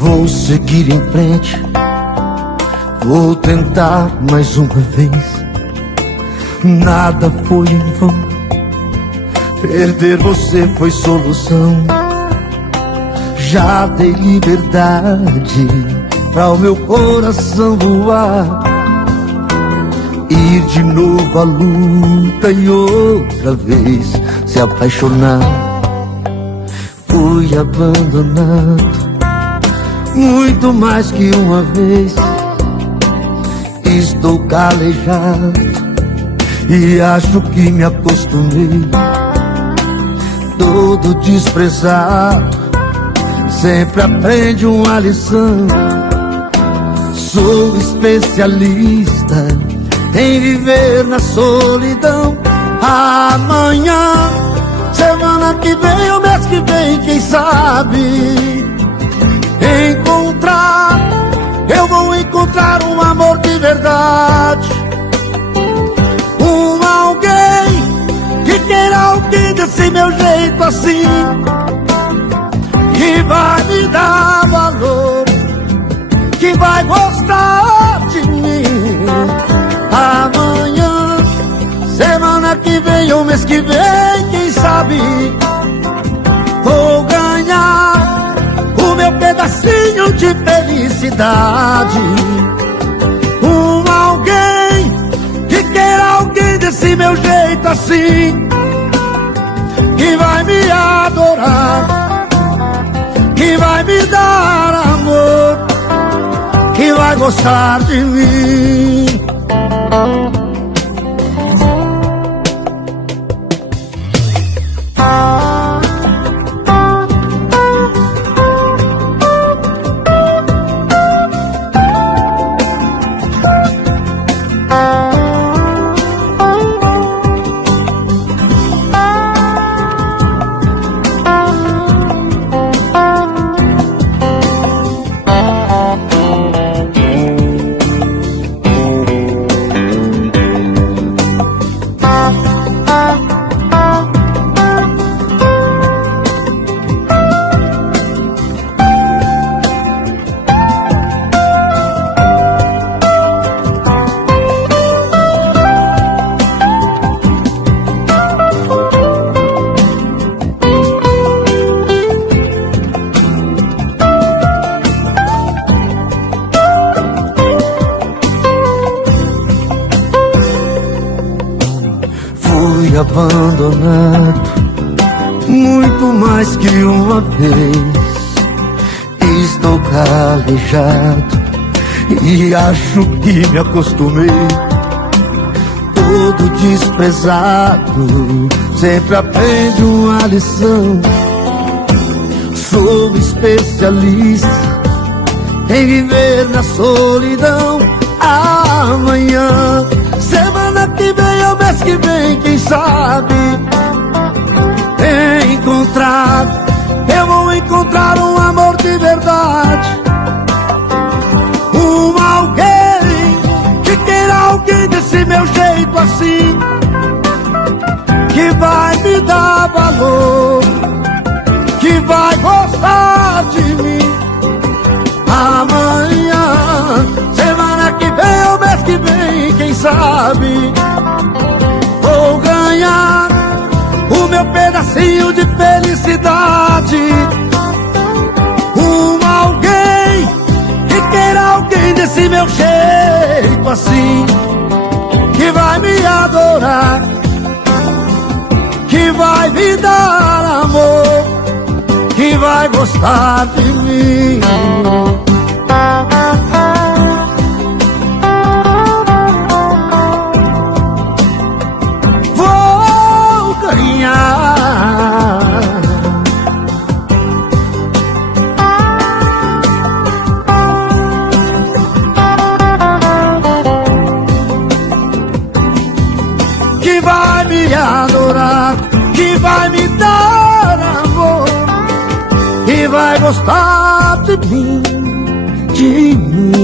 Vou seguir em frente, vou tentar mais uma vez. Nada foi em vão, perder você foi solução. Já dei liberdade pra o meu coração voar, ir de novo à luta e outra vez se apaixonar. Fui abandonado muito mais que uma vez. Estou calejado e acho que me acostumei. Todo desprezado sempre aprende uma lição. Sou especialista em viver na solidão. Amanhã, semana que vem ou mês que vem, quem sabe eu vou encontrar um amor de verdade. Alguém que queira alguém desse meu jeito assim, que vai me dar valor, que vai gostar de mim. Amanhã, semana que vem ou mês que vem, quem sabe vou ganhar o meu pedacinho de felicidade. Alguém que queira alguém desse meu jeito assim, que vai me adorar, que vai me dar amor, que vai gostar de mim. Fui abandonado muito mais que uma vez. Estou calejado e acho que me acostumei. Todo desprezado sempre aprende uma lição. Sou especialista em viver na solidão. Amanhã, semana que vem ou mês que vem, quem sabe eu vou encontrar um amor de verdade. Alguém que queira alguém desse meu jeito assim, que vai me dar valor, que vai gostar de mim. Amanhã, semana que vem ou mês que vem, quem sabe vou ganhar o meu pedacinho de felicidade. Alguém que queira alguém desse meu jeito assim, que vai me adorar, que vai me dar amor, que vai gostar de mim. Vou ganhar que vai me adorar, que vai me dar amor, que vai gostar de mim, de mim.